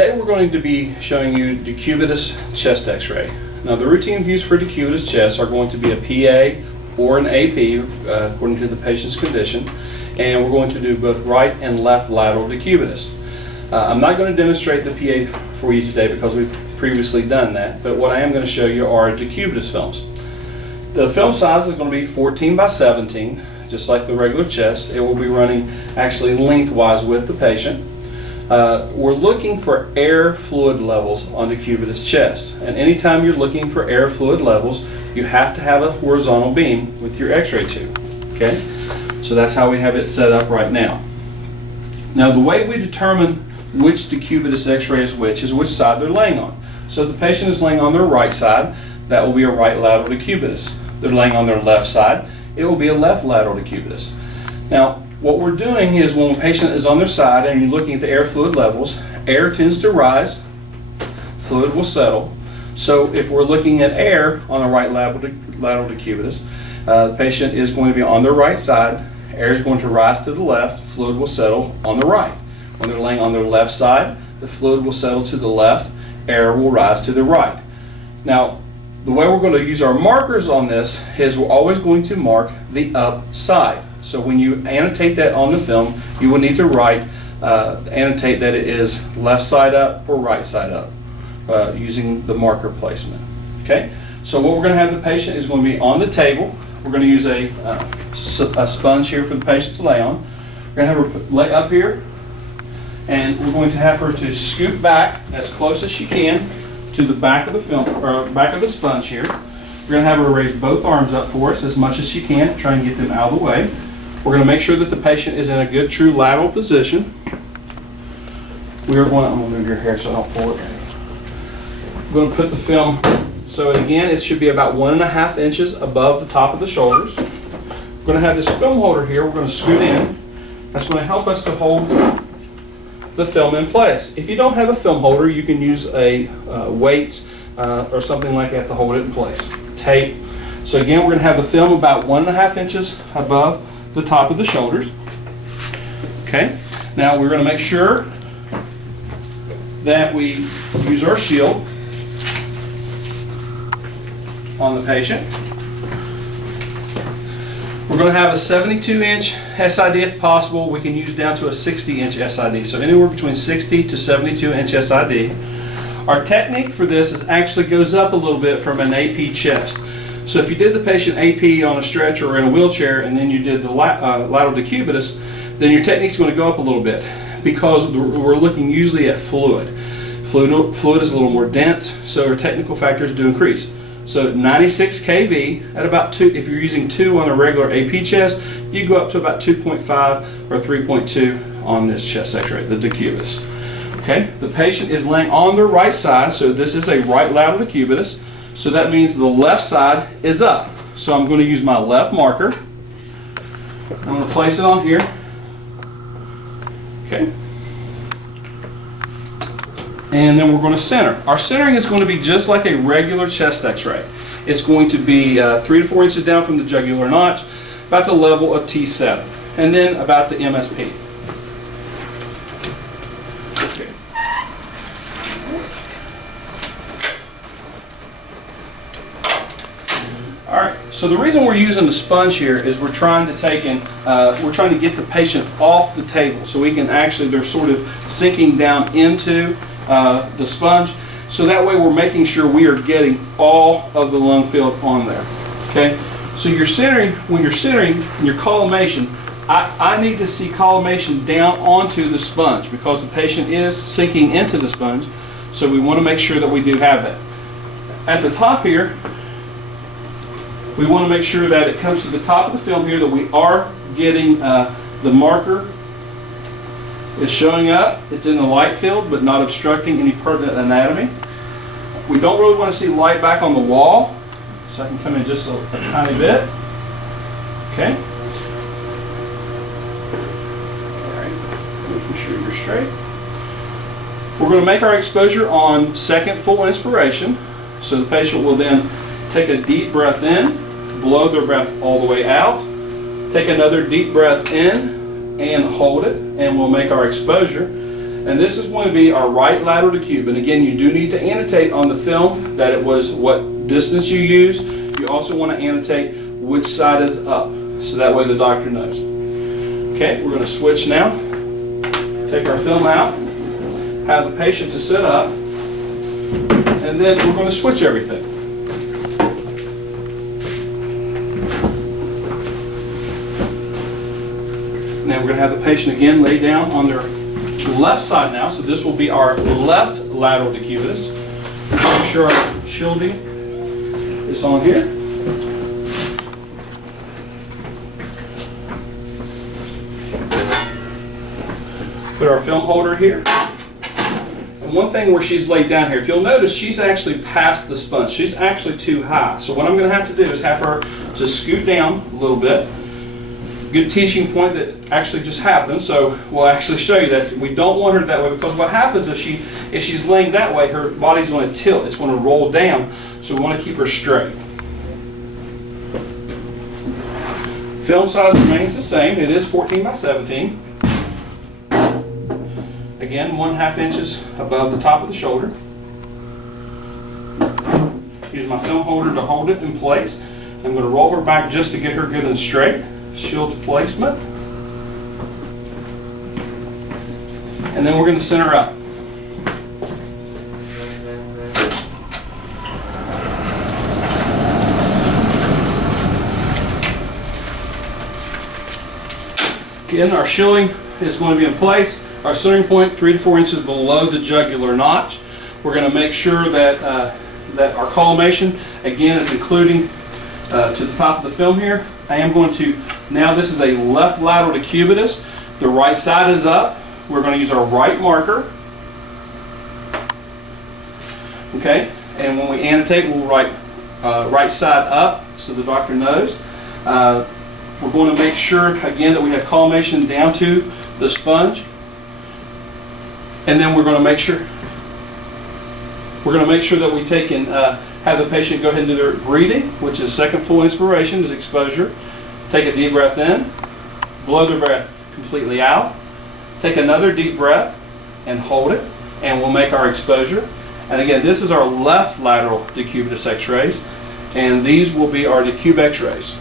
Today we're going to be showing you Decubitus Chest X-ray. Now the routine views for Decubitus Chest are going to be a PA or an AP according to the patient's condition, and we're going to do both right and left lateral decubitus. I'm not going to demonstrate the PA for you today because we've previously done that, but what I am going to show you are decubitus films. The film size is going to be 14 by 17, just like the regular chest. It will be running actually lengthwise with the patient. We're looking for air fluid levels on decubitus chest, and anytime you're looking for air fluid levels, you have to have a horizontal beam with your x-ray tube. Okay, so that's how we have it set up right now. Now the way we determine which decubitus x-ray is which side they're laying on. So if the patient is laying on their right side, that will be a right lateral decubitus. They're laying on their left side, it will be a left lateral decubitus. Now what we're doing is when a patient is on their side and you're looking at the air fluid levels, air tends to rise, fluid will settle. So if we're looking at air on the right lateral decubitus, the patient is going to be on their right side, air is going to rise to the left, fluid will settle on the right. When they're laying on their left side, the fluid will settle to the left, air will rise to the right. Now, the way we're going to use our markers on this is we're always going to mark the up side. So when you annotate that on the film, you will need to annotate that it is left side up or right side up using the marker placement. Okay, so what we're going to have the patient is going to be on the table. We're going to use a sponge here for the patient to lay on. We're going to have her lay up here, and we're going to have her to scoot back as close as she can to the back of the film, or back of the sponge here. We're going to have her raise both arms up for us as much as she can, try and get them out of the way. We're going to make sure that the patient is in a good true lateral position. I'm going to move your hair so I don't pull it. I'm going to put the film, so again it should be about 1.5 inches above the top of the shoulders. We're going to have this film holder here, we're going to scoot in. That's going to help us to hold the film in place. If you don't have a film holder, you can use a weight or something like that to hold it in place. Tape. So again, we're going to have the film about 1.5 inches above the top of the shoulders. Okay, now we're going to make sure that we use our shield on the patient. We're going to have a 72-inch SID if possible. We can use down to a 60-inch SID, so anywhere between 60 to 72-inch SID. Our technique for this is actually goes up a little bit from an AP chest. So if you did the patient AP on a stretcher or in a wheelchair and then you did the lateral decubitus, then your technique is going to go up a little bit because we're looking usually at fluid. Fluid is a little more dense, so our technical factors do increase. So 96 kV at about 2, if you're using 2 on a regular AP chest, you go up to about 2.5 or 3.2 on this chest x-ray, the decubitus. Okay, the patient is laying on their right side, so this is a right lateral decubitus. So that means the left side is up. So I'm going to use my left marker. I'm going to place it on here. Okay. And then we're going to center. Our centering is going to be just like a regular chest x-ray. It's going to be 3 to 4 inches down from the jugular notch, about the level of T7, and then about the MSP. Okay. All right. So the reason we're using the sponge here is we're trying to get the patient off the table, so we can actually, they're sort of sinking down into the sponge, so that way we're making sure we are getting all of the lung field on there. Okay, so you're centering, when you're centering in your collimation, I need to see collimation down onto the sponge because the patient is sinking into the sponge, so we want to make sure that we do have that. At the top here, we want to make sure that it comes to the top of the film here, that we are getting the marker is showing up. It's in the light field but not obstructing any pertinent anatomy. We don't really want to see light back on the wall, so I can come in just a tiny bit. Okay. Alright, making sure you're straight. We're going to make our exposure on second full inspiration, so the patient will then take a deep breath in, blow their breath all the way out, take another deep breath in and hold it, and we'll make our exposure. And this is going to be our right lateral decube. And again, you do need to annotate on the film that it was what distance you used. You also want to annotate which side is up, so that way the doctor knows. Okay, we're going to switch now. Take our film out, have the patient to sit up, and then we're going to switch everything. Now we're going to have the patient again lay down on their left side now, so this will be our left lateral decubitus. Make sure our shielding is on here. Put our film holder here. And one thing where she's laid down here, if you'll notice, she's actually past the sponge. She's actually too high. So what I'm going to have to do is have her to scoot down a little bit. Good teaching point that actually just happened, so we'll actually show you that we don't want her that way, because what happens if she's laying that way, her body's going to tilt, it's going to roll down, so we want to keep her straight. Film size remains the same, it is 14 by 17. Again, 1/2 inches above the top of the shoulder. Use my film holder to hold it in place. I'm going to roll her back just to get her good and straight. Shield's placement, and then we're going to center up. Again, our shielding is going to be in place. Our centering point 3 to 4 inches below the jugular notch. We're going to make sure that that our collimation again is including to the top of the film here. I am going to, now this is a left lateral decubitus. The right side is up. We're going to use our right marker. Okay, and when we annotate, we'll write right side up so the doctor knows. We're going to make sure again that we have collimation down to the sponge. And then we're going to make sure that we take and have the patient go ahead and do their breathing, which is second full inspiration, is exposure. Take a deep breath in, blow the breath completely out. Take another deep breath and hold it, and we'll make our exposure. And again, this is our left lateral decubitus x-rays, and these will be our decube x-rays.